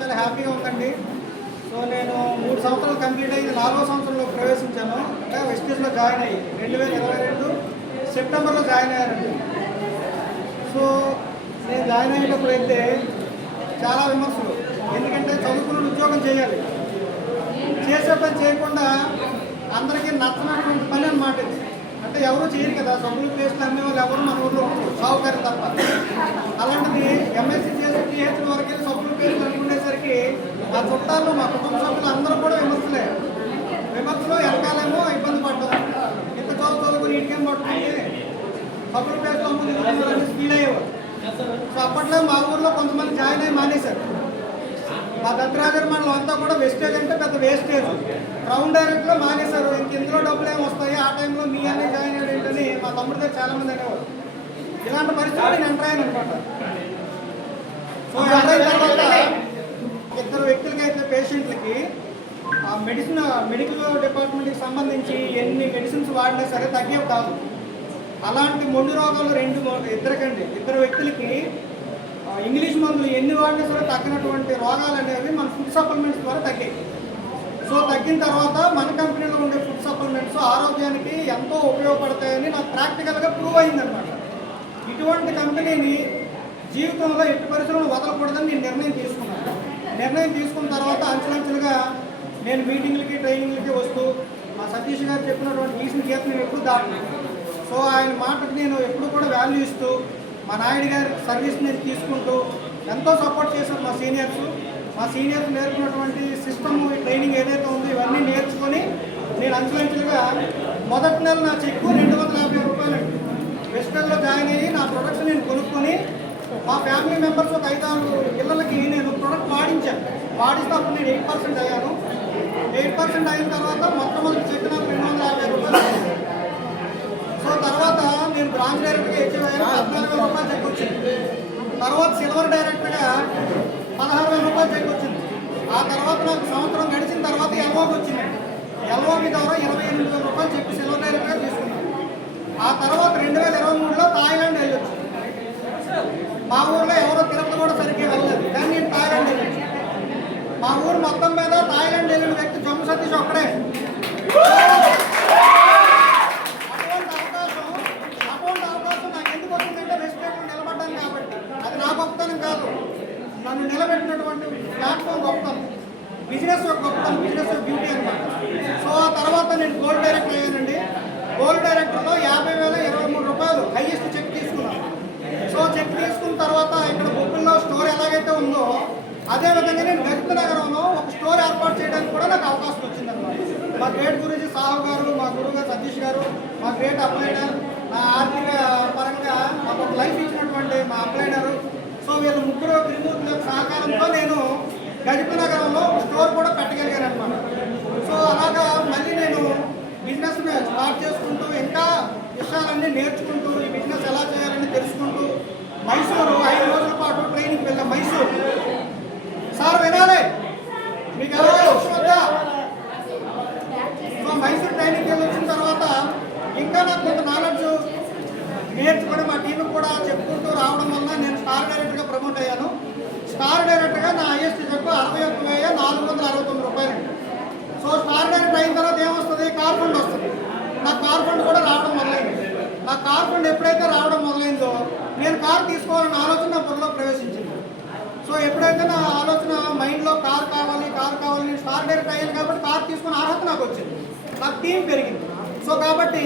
చాలా హ్యాపీగా ఉందండి. సో నేను 3 సంవత్సరాలు కంప్లీట్ అయ్యి 4వ సంవత్సరంలో ప్రవేశించాను. అంటే వెస్టీజ్లో జాయిన్ అయ్యి 2022 సెప్టెంబర్లో జాయిన్ అయ్యానండి. సో నేను జాయిన్ అయ్యేటప్పుడు అయితే చాలా విమర్శలు, ఎందుకంటే చదువుకున్న ఉద్యోగం చేయాలి, చేసే పని చేయకుండా అందరికీ నచ్చినటువంటి పని అన్నమాట. అంటే ఎవరు చేయరు కదా, సబ్బులు ప్లేస్లు అమ్మే వాళ్ళు ఎవరు మన ఊళ్ళో సాగుకారు తప్ప. అలాంటిది ఎంఎస్సీ చేసే టీహెచ్ల వరకు వెళ్ళి సబ్బులు ప్లేస్లు అనుకునేసరికి మా చుట్టాలు మా కుటుంబ సభ్యులు అందరూ కూడా విమర్శలు వెనకాలేమో ఇబ్బంది పడ్డారు. ఇంత చదువుకుని ఇంటికేం పట్టుకుంటే సబ్బులు ప్లేస్లో అమ్ముకుంటున్నారని ఫీల్ అయ్యేవారు. సో అప్పట్లో మా ఊర్లో కొంతమంది జాయిన్ అయ్యి మానేశారు. మా దత్తరాజర్ మండలం అంతా కూడా వెస్టేజ్ అంటే పెద్ద వేస్టేజ్. క్రౌన్ డైరెక్ట్లో మానేశారు. ఇందులో డబ్బులు ఏమి వస్తాయి, ఆ టైంలో మీ అన్నీ జాయిన్ అయ్యాడు ఏంటని మా తమ్ముడి దగ్గర చాలామంది అనేవారు. ఇలాంటి పరిస్థితులు నేను ఎంటర్ అయ్యాను అనమాట. సో ఎంటర్ అయిన తర్వాత 2 వ్యక్తులకైతే పేషెంట్లకి మెడికల్ డిపార్ట్మెంట్కి సంబంధించి ఎన్ని మెడిసిన్స్ వాడినా సరే తగ్గేవి కాదు. అలాంటి మొండి రోగాలు 2 వ్యక్తులకి ఇంగ్లీష్ మందులు ఎన్ని వాడినా సరే తగ్గినటువంటి రోగాలు అనేవి మన ఫుడ్ సప్లిమెంట్స్ ద్వారా తగ్గాయి. సో తగ్గిన తర్వాత మన కంపెనీలో ఉండే ఫుడ్ సప్లిమెంట్స్ ఆరోగ్యానికి ఎంతో ఉపయోగపడతాయని నాకు ప్రాక్టికల్గా ప్రూవ్ అయిందనమాట. ఇటువంటి కంపెనీని జీవితంలో ఎట్టి పరిశ్రమలు వదలకూడదని నేను నిర్ణయం తీసుకున్నాను. నిర్ణయం తీసుకున్న తర్వాత అంచెలంచెలుగా నేను మీటింగ్లకి ట్రైనింగ్లకి వస్తూ మా సతీష్ గారు చెప్పినటువంటి గీసిన గీత నేను ఎప్పుడు దాటలేదు. సో ఆయన మాటకు నేను ఎప్పుడు కూడా వాల్యూ ఇస్తూ మా నాయుడు గారి సర్వీస్ నేను తీసుకుంటూ ఎంతో సపోర్ట్ చేశారు మా సీనియర్స్ నేర్చుకున్నటువంటి సిస్టమ్ ట్రైనింగ్ ఏదైతే ఉందో ఇవన్నీ నేర్చుకొని నేను అంచెలంచెలుగా మొదటి నెల నా చెక్కు 250 రూపాయలండి. వెస్టర్న్లో జాయిన్ అయ్యి నా ప్రొడక్ట్స్ నేను కొనుక్కొని మా ఫ్యామిలీ మెంబర్స్ ఒక 5-6 పిల్లలకి నేను ప్రొడక్ట్ వాడిస్తే అప్పుడు నేను 8% అయ్యాను. 8% అయిన తర్వాత మొట్టమొదటి చెక్ నాకు 250 రూపాయలు. సో తర్వాత నేను బ్రాంచ్ డైరెక్టర్గా అచీవ్ అయ్యాను. 14,000 రూపాయలు చెక్ వచ్చింది. తర్వాత సిల్వర్ డైరెక్టర్గా 16,000 రూపాయలు చెక్ వచ్చింది. ఆ తర్వాత నాకు సంవత్సరం గడిచిన తర్వాత ఎల్ఓకి వచ్చింది. ఎల్ఓకి ద్వారా 28,000 రూపాయలు చెక్ సిల్వర్ డైరెక్టర్గా తీసుకున్నాను. ఆ తర్వాత 2023లో థాయిలాండ్ వెళ్ళొచ్చు. మా ఊర్లో ఎవరో తిరుపతి కూడా సరిగ్గా వెళ్ళలేదు, కానీ నేను థాయిలాండ్ వెళ్ళొచ్చు. మా ఊరు మొత్తం మీద థాయిలాండ్ వెళ్ళిన వ్యక్తి జమ్ము సతీష్ ఒక్కడే. అటువంటి అవకాశం నాకు ఎందుకు వచ్చిందంటే రెస్పెక్ట్ నిలబడ్డాను కాబట్టి. అది నా గొప్పతనం కాదు, నన్ను నిలబెట్టినటువంటి ప్లాట్ఫామ్ గొప్పతనం, బిజినెస్ యొక్క గొప్పతనం, బిజినెస్ యొక్క బ్యూటీ అనమాట. సో ఆ తర్వాత నేను గోల్డ్ డైరెక్టర్ అయ్యానండి. గోల్డ్ డైరెక్టర్లో 50,023 రూపాయలు హైయెస్ట్ చెక్ తీసుకున్నాను. సో చెక్ తీసుకున్న తర్వాత ఇక్కడ బొబ్బుల్లో స్టోర్ ఎలాగైతే ఉందో అదేవిధంగా నేను గజపతి నగరంలో ఒక స్టోర్ ఏర్పాటు చేయడానికి కూడా నాకు అవకాశం వచ్చిందన్నమాట. మా గ్రేట్ గురుజీ సాహు గారు, మా గురువు గారు సతీష్ గారు, మా గ్రేట్ అప్లైనర్, నా ఆర్థిక పరంగా మాకు ఒక లైఫ్ ఇచ్చినటువంటి మా అప్లైనరు. సో వీళ్ళ ముగ్గురు త్రిమూర్తుల యొక్క సహకారంతో నేను గజపతి నగరంలో స్టోర్ కూడా పెట్టగలిగాను అనమాట. సో అలాగా మళ్ళీ నేను బిజినెస్ స్టార్ట్ చేసుకుంటూ ఇంకా విషయాలన్నీ నేర్చుకుంటూ ఈ బిజినెస్ ఎలా చేయాలని తెలుసుకుంటూ మైసూరు 5 రోజుల పాటు ట్రైనింగ్కి వెళ్ళాం. మైసూరు సార్ వినాలి, మీకు ఎలా వస్తుందా? సో మైసూరు ట్రైనింగ్కి వెళ్ళి వచ్చిన తర్వాత ఇంకా నాకు కొంత నాలెడ్జ్ నేర్చుకుని మా టీంకి కూడా చెప్పుకుంటూ రావడం వల్ల నేను స్టార్ డైరెక్టర్గా ప్రమోట్ అయ్యాను. స్టార్ డైరెక్టర్గా నా హైయెస్ట్ చెప్పు 61,469 రూపాయలు. సో స్టార్ డైరెక్టర్ అయిన తర్వాత ఏమొస్తుంది? కార్ ఫండ్ వస్తుంది. నాకు కార్ ఫండ్ కూడా రావడం మొదలైంది. నా కార్ ఫండ్ ఎప్పుడైతే రావడం మొదలైందో నేను కార్ తీసుకోవాలన్న ఆలోచన నా బుర్రలో ప్రవేశించింది. సో ఎప్పుడైతే నా ఆలోచన మైండ్లో కార్ కావాలి నేను స్టార్ డైరెక్టర్ అయ్యాను కాబట్టి కార్ తీసుకునే అర్హత నాకు వచ్చింది, నాకు టీం పెరిగింది. సో కాబట్టి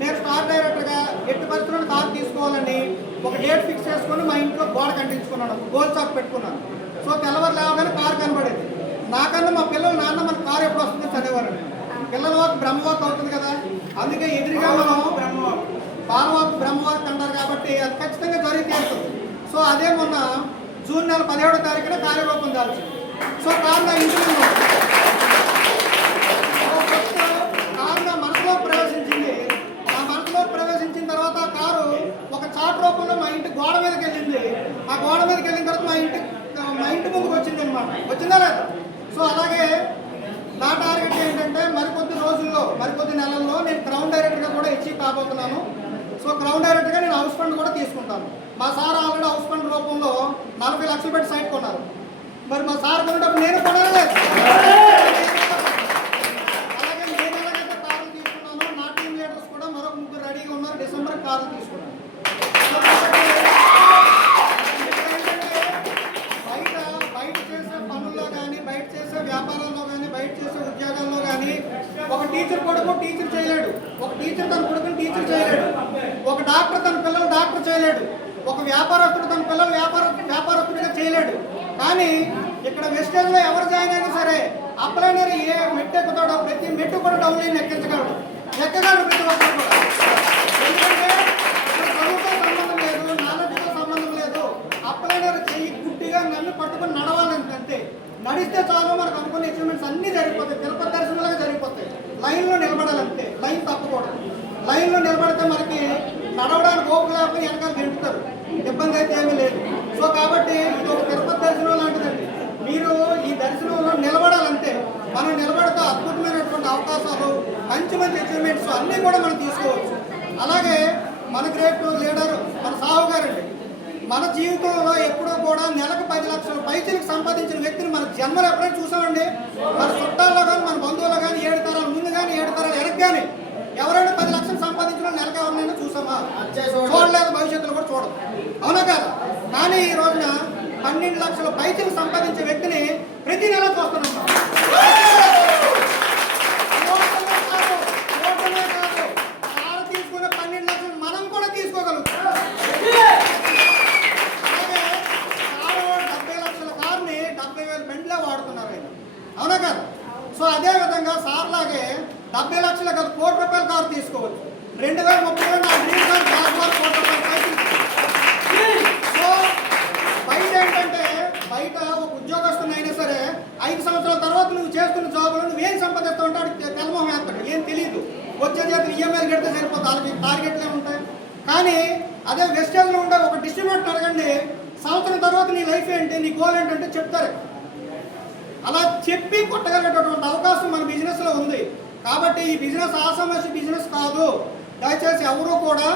నేను స్టార్ డైరెక్టర్గా ఎట్టి పరిస్థితుల్లో కార్ తీసుకోవాలని ఒక డేట్ ఫిక్స్ చేసుకొని మా ఇంట్లో గోడ కంటించుకున్నాను, గోల్ చాక్ పెట్టుకున్నాను. సో తెల్లవారు లేవగానే కార్ కనబడేది. నాకన్నా మా పిల్లలు నాన్న మన కార్ ఎప్పుడు వస్తుంది చదివారు. పిల్లల వాక్ బ్రహ్మవాక్ అవుతుంది కదా, అందుకే ఎదురుగా మనం బాలవాక్ బ్రహ్మవాక్ అంటారు కాబట్టి అది ఖచ్చితంగా జరిగి తీరుతుంది. సో అదే మొన్న జూన్ నెల 17వ తారీఖున కార్యరూపం దాల్చింది. సో కారు నా ఇంట్లో కారు నా మనసులో ప్రవేశించింది. ఆ మనసులో ప్రవేశించిన తర్వాత ఆ కారు ఒక చాట్ రూపంలో మా ఇంటి గోడ మీదకి వెళ్ళింది. ఆ గోడ మీదకి వెళ్ళిన తర్వాత మా ఇంటి ముందుకు వచ్చింది అనమాట. వచ్చిందా లేదా? సో అలాగే నా టార్గెట్ ఏంటంటే మరికొద్ది నెలల్లో నేను క్రౌన్ డైరెక్టర్గా కూడా అచీవ్ కాబోతున్నాను. సో క్రౌన్ డైరెక్టర్గా నేను హౌస్ ఫండ్ కూడా తీసుకుంటాను. మా సార్ ఆల్రెడీ హౌస్ ఫండ్ రూపంలో 40 లక్షలు పెట్టి సైట్ కొన్నారు. మరి మా సార్ కొనేటప్పుడు నేను కొనలేదు. అలాగే నేను ఎలాగైతే కార్లు తీసుకున్నానో నా టీం లీడర్స్ కూడా మరొక 3 రెడీగా ఉన్నారు. డిసెంబర్ కార్లు తీసుకున్నారు. బయట చేసే పనుల్లో కానీ, బయట చేసే వ్యాపారాల్లో కానీ, బయట చేసే ఉద్యోగాల్లో కానీ ఒక టీచర్ కొడుకు టీచర్ చేయలేడు, ఒక టీచర్ తన కొడుకుని టీచర్ చేయలేడు, ఒక డాక్టర్ తన పిల్లలు డాక్టర్ చేయలేడు, ఒక వ్యాపారస్తుడు తన పిల్లలు వ్యాపారస్తుడిగా చేయలేడు. కానీ ఇక్కడ వెస్టేజ్లో ఎవరు జాయిన్ అయినా సరే అప్లైనర్ ఏ మెట్టు ఎక్కుతాడో ప్రతి మెట్టు కూడా డౌన్ లైన్ ఎక్కించగలడు ప్రతి ఒక్కరు కూడా. ఎందుకంటే చదువుతో సంబంధం లేదు, నాలెడ్జ్తో సంబంధం లేదు. అప్లైనర్ చెయ్యి గుడ్డిగా నన్ను పట్టుకొని నడవాలంటే నడిస్తే చాలు మనకు అనుకున్న అచీవ్మెంట్స్ అన్నీ జరిగిపోతాయి. తిరుపతి దర్శనాలుగా జరిగిపోతాయి. లైన్లో నిలబడాలంటే లైన్ తప్పకూడదు. లైన్లో నిలబడితే మనకి నడవడానికి ఓపిక లేకపోతే వెనకాల గెలుపుతారు, ఇబ్బంది అయితే ఏమీ లేదు. సో కాబట్టి ఇది ఒక తిరుపతి దర్శనం లాంటిదండి. మీరు ఈ దర్శనంలో నిలబడాలంటే మనం నిలబడితే అద్భుతమైనటువంటి అవకాశాలు, మంచి అచీవ్మెంట్స్ అన్నీ కూడా మనం తీసుకోవచ్చు. అలాగే మన గ్రేట్ లీడర్ మన సాహు గారండి, మన జీవితంలో ఎప్పుడూ కూడా నెలకు 10 లక్షల పైచలకు సంపాదించిన వ్యక్తిని మన జన్మలో ఎప్పుడైనా చూసామండి? మన చుట్టాల్లో కానీ, మన బంధువుల్లో కానీ, 7 తరాల ముందు కానీ 7 తరాల వెనక్కి కానీ ఎవరైనా 10 లక్షలు సంపాదించిన నెలకు ఎవరినైనా చూసామా? చూడలేదు, భవిష్యత్తులో కూడా చూడదు. అవునా కదా? కానీ ఈ రోజున 12 లక్షల పైచలు సంపాదించే వ్యక్తిని ప్రతి నెల చూస్తున్నాం. తీసుకునే 12 లక్షలు మనం కూడా తీసుకోగలుగుతాం. 70 లక్షల కారుని 70,000 బెండ్లే వాడుతున్నారు ఆయన. అవునా కదా? సో అదే విధంగా సార్ లాగే 70 లక్షల కదా ₹1 కోటి కారు తీసుకోవచ్చు. 2030 నా డ్రీమ్ కార్ జాగ్వార్ ₹1 కోటి. సో బయట ఏంటంటే బయట ఒక ఉద్యోగస్తుని అయినా సరే 5 సంవత్సరాల తర్వాత నువ్వు చేస్తున్న జాబ్లో నువ్వేం సంపాదిస్తూ ఉంటాడు తెలమోహం వేస్తాడు, ఏం తెలియదు. వచ్చే చేతులు ఈఎంఐలు కడితే సరిపోతుంది, వాళ్ళకి టార్గెట్లే ఉంటాయి. కానీ అదే వెస్టేజ్లో ఉండే ఒక డిస్ట్రిబ్యూటర్ అడగండి, సంవత్సరం తర్వాత నీ లైఫ్ ఏంటి, నీ గోల్ ఏంటంటే చెప్తారు. అలా చెప్పి కొట్టగలిగేటటువంటి అవకాశం మన బిజినెస్లో ఉంది. కాబట్టి ఈ బిజినెస్ ఆసామాసి బిజినెస్ కాదు. దయచేసి ఎవరూ కూడా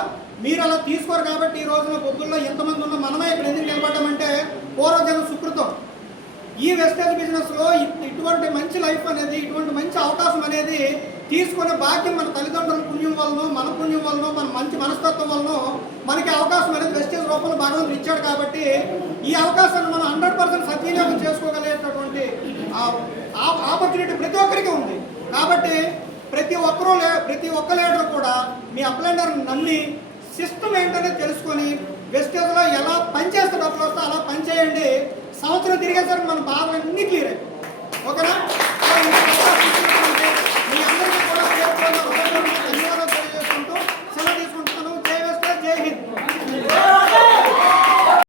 మీరు అలా తీసుకోరు. కాబట్టి ఈ రోజున పొద్దుల్లో ఎంతమంది ఉన్నా మనమే ఇక్కడ ఎందుకు నిలబడ్డామంటే పూర్వజన సుకృతం. ఈ వెస్టేజ్ బిజినెస్లో ఇటువంటి మంచి లైఫ్ అనేది, ఇటువంటి మంచి అవకాశం అనేది తీసుకునే భాగ్యం మన తల్లిదండ్రుల పుణ్యం వలన, మన పుణ్యం వలన, మన మంచి మనస్తత్వం వలన మనకి అవకాశం అనేది వెస్టేజ్ రూపంలో భగవంతుడు ఇచ్చాడు. కాబట్టి ఈ అవకాశాన్ని మనం 100% సద్వినియోగం చేసుకోగలిగేటటువంటి ఆపర్చునిటీ ప్రతి ఒక్కరికి ఉంది. కాబట్టి ప్రతి ఒక్క లీడర్ కూడా మీ అప్లైనర్ని నమ్మి సిస్టమ్ ఏంటనేది తెలుసుకొని వెస్టేజ్లో ఎలా పనిచేస్తే డబ్బులు వస్తే అలా పనిచేయండి. సంవత్సరం తిరిగేసరికి మన బాధలన్నీ క్లియర్ అయిపోయి